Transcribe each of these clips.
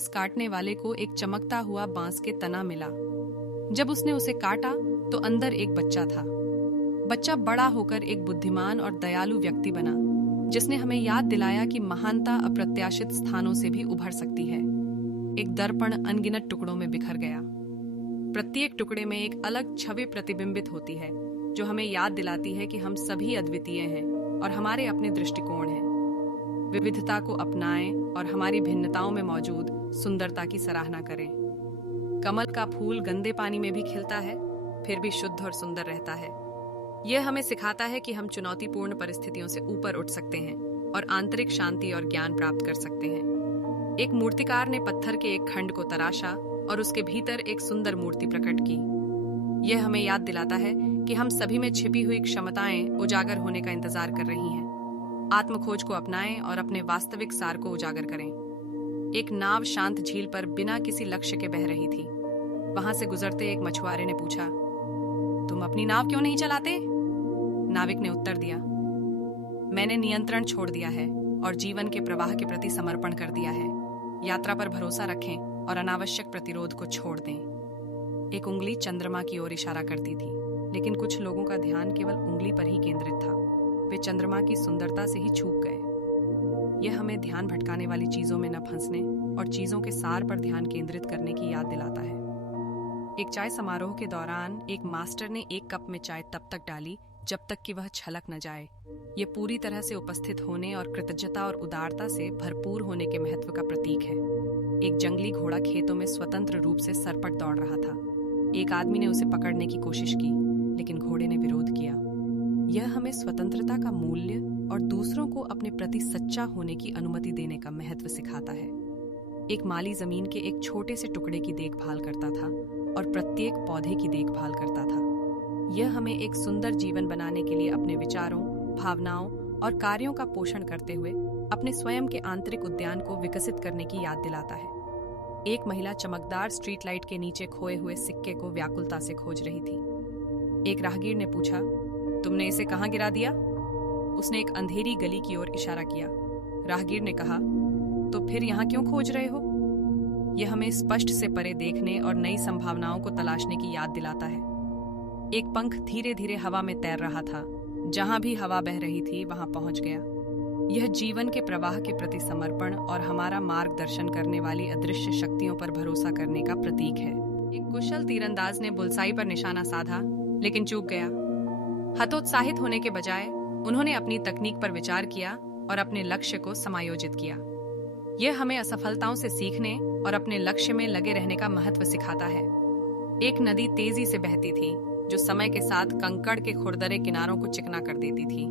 बांस काटने वाले को एक चमकता हुआ बांस के तना मिला। जब उसने उसे काटा तो अंदर एक बच्चा था। बच्चा बड़ा होकर एक बुद्धिमान और दयालु व्यक्ति बना, जिसने हमें याद दिलाया कि महानता अप्रत्याशित स्थानों से भी उभर सकती है। एक दर्पण अनगिनत टुकड़ों में बिखर गया। प्रत्येक टुकड़े में एक अलग छवि प्रतिबिंबित होती है, जो हमें याद दिलाती है कि हम सभी अद्वितीय हैं और हमारे अपने दृष्टिकोण हैं। विविधता को अपनाएं और हमारी भिन्नताओं में मौजूद सुंदरता की सराहना करें। कमल का फूल गंदे पानी में भी खिलता है, फिर भी शुद्ध और सुंदर रहता है। यह हमें सिखाता है कि हम चुनौतीपूर्ण परिस्थितियों से ऊपर उठ सकते हैं और आंतरिक शांति और ज्ञान प्राप्त कर सकते हैं। एक मूर्तिकार ने पत्थर के एक खंड को तराशा और उसके भीतर एक सुंदर मूर्ति प्रकट की। यह हमें याद दिलाता है कि हम सभी में छिपी हुई क्षमताएं उजागर होने का इंतजार कर रही हैं। आत्मखोज को अपनाएं और अपने वास्तविक सार को उजागर करें। एक नाव शांत झील पर बिना किसी लक्ष्य के बह रही थी। वहां से गुजरते एक मछुआरे ने पूछा, तुम अपनी नाव क्यों नहीं चलाते? नाविक ने उत्तर दिया, मैंने नियंत्रण छोड़ दिया है और जीवन के प्रवाह के प्रति समर्पण कर दिया है। यात्रा पर भरोसा रखें और अनावश्यक प्रतिरोध को छोड़ दें। एक उंगली चंद्रमा की ओर इशारा करती थी, लेकिन कुछ लोगों का ध्यान केवल उंगली पर ही केंद्रित था। वे चंद्रमा की सुंदरता से ही चूक गए। यह हमें ध्यान भटकाने वाली चीजों में न फंसने और चीजों के सार पर ध्यान केंद्रित करने की याद दिलाता है। एक चाय समारोह के दौरान एक मास्टर ने एक कप में चाय तब तक डाली जब तक कि वह छलक न जाए। यह पूरी तरह से उपस्थित होने और कृतज्ञता और उदारता से भरपूर होने के महत्व का प्रतीक है। एक जंगली घोड़ा खेतों में स्वतंत्र रूप से सरपट दौड़ रहा था। एक आदमी ने उसे पकड़ने की कोशिश की, लेकिन घोड़े ने विरोध किया। यह हमें स्वतंत्रता का मूल्य और दूसरों को अपने प्रति सच्चा होने की अनुमति देने का महत्व सिखाता है। एक माली जमीन के एक छोटे से टुकड़े की देखभाल करता था और प्रत्येक पौधे की देखभाल करता था। यह हमें एक सुंदर जीवन बनाने के लिए अपने विचारों, भावनाओं और कार्यों का पोषण करते हुए अपने स्वयं के आंतरिक उद्यान को विकसित करने की याद दिलाता है। एक महिला चमकदार स्ट्रीट लाइट के नीचे खोए हुए सिक्के को व्याकुलता से खोज रही थी। एक राहगीर ने पूछा, तुमने इसे कहाँ गिरा दिया? उसने एक अंधेरी गली की ओर इशारा किया। राहगीर ने कहा, तो फिर यहाँ क्यों खोज रहे हो? यह हमें स्पष्ट से परे देखने और नई संभावनाओं को तलाशने की याद दिलाता है। एक पंख धीरे धीरे हवा में तैर रहा था। जहां भी हवा बह रही थी वहां पहुंच गया। यह जीवन के प्रवाह के प्रति समर्पण और हमारा मार्गदर्शन करने वाली अदृश्य शक्तियों पर भरोसा करने का प्रतीक है। एक कुशल तीरंदाज ने बुलसाई पर निशाना साधा, लेकिन चूक गया। हतोत्साहित होने के बजाय उन्होंने अपनी तकनीक पर विचार किया और अपने लक्ष्य को समायोजित किया। यह हमें असफलताओं से सीखने और अपने लक्ष्य में लगे रहने का महत्व सिखाता है। एक नदी तेजी से बहती थी, जो समय के साथ कंकड़ के खुरदरे किनारों को चिकना कर देती थी।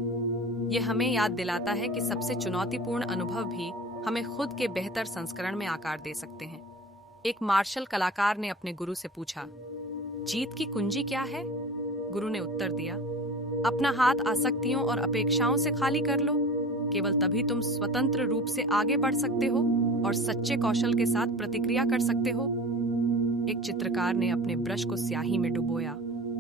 यह हमें याद दिलाता है कि सबसे चुनौतीपूर्ण अनुभव भी हमें खुद के बेहतर संस्करण में आकार दे सकते हैं। एक मार्शल कलाकार ने अपने गुरु से पूछा, जीत की कुंजी क्या है? गुरु ने उत्तर दिया, अपना हाथ आसक्तियों और अपेक्षाओं से खाली कर लो। केवल तभी तुम स्वतंत्र रूप से आगे बढ़ सकते हो और सच्चे कौशल के साथ प्रतिक्रिया कर सकते हो। एक चित्रकार ने अपने ब्रश को स्याही में डुबोया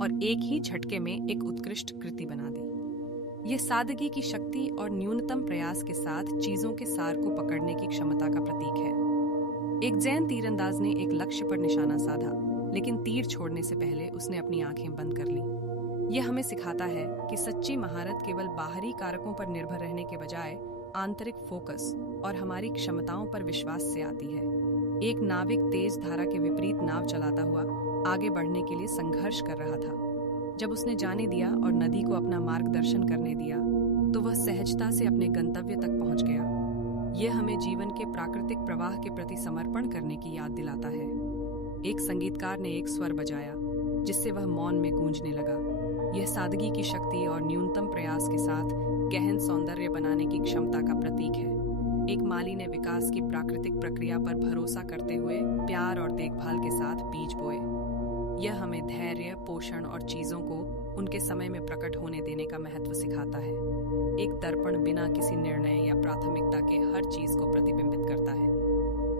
और एक ही झटके में एक उत्कृष्ट कृति बना दी। यह सादगी की शक्ति और न्यूनतम प्रयास के साथ चीजों के सार को पकड़ने की क्षमता का प्रतीक है। एक जैन तीरंदाज ने एक लक्ष्य पर निशाना साधा, लेकिन तीर छोड़ने से पहले उसने अपनी आंखें बंद कर लीं। यह हमें सिखाता है कि सच्ची महारत केवल बाहरी कारकों पर निर्भर रहने के बजाय आंतरिक फोकस और हमारी क्षमताओं पर विश्वास से आती है। एक नाविक तेज धारा के विपरीत नाव चलाता हुआ आगे बढ़ने के लिए संघर्ष कर रहा था। जब उसने जाने दिया और नदी को अपना मार्गदर्शन करने दिया, तो वह सहजता से अपने गंतव्य तक पहुंच गया। यह हमें जीवन के प्राकृतिक प्रवाह के प्रति समर्पण करने की याद दिलाता है। एक संगीतकार ने एक स्वर बजाया, जिससे वह मौन में गूंजने लगा। यह सादगी की शक्ति और न्यूनतम प्रयास के साथ गहन सौंदर्य बनाने की क्षमता का प्रतीक है। एक माली ने विकास की प्राकृतिक प्रक्रिया पर भरोसा करते हुए प्यार और देखभाल के साथ बीज बोए। यह हमें धैर्य, पोषण और चीजों को उनके समय में प्रकट होने देने का महत्व सिखाता है। एक दर्पण बिना किसी निर्णय या प्राथमिकता के हर चीज को प्रतिबिंबित करता है।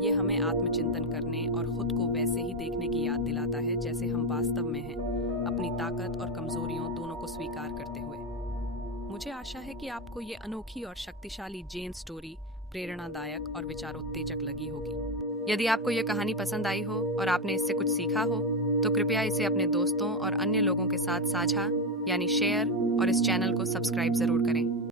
यह हमें आत्मचिंतन करने और खुद को वैसे ही देखने की याद दिलाता है जैसे हम वास्तव में हैं, अपनी ताकत और कमजोरियों दोनों को स्वीकार करते हुए। मुझे आशा है कि आपको ये अनोखी और शक्तिशाली जैन स्टोरी प्रेरणादायक और विचारोत्तेजक लगी होगी। यदि आपको यह कहानी पसंद आई हो और आपने इससे कुछ सीखा हो तो कृपया इसे अपने दोस्तों और अन्य लोगों के साथ साझा यानी शेयर और इस चैनल को सब्सक्राइब जरूर करें।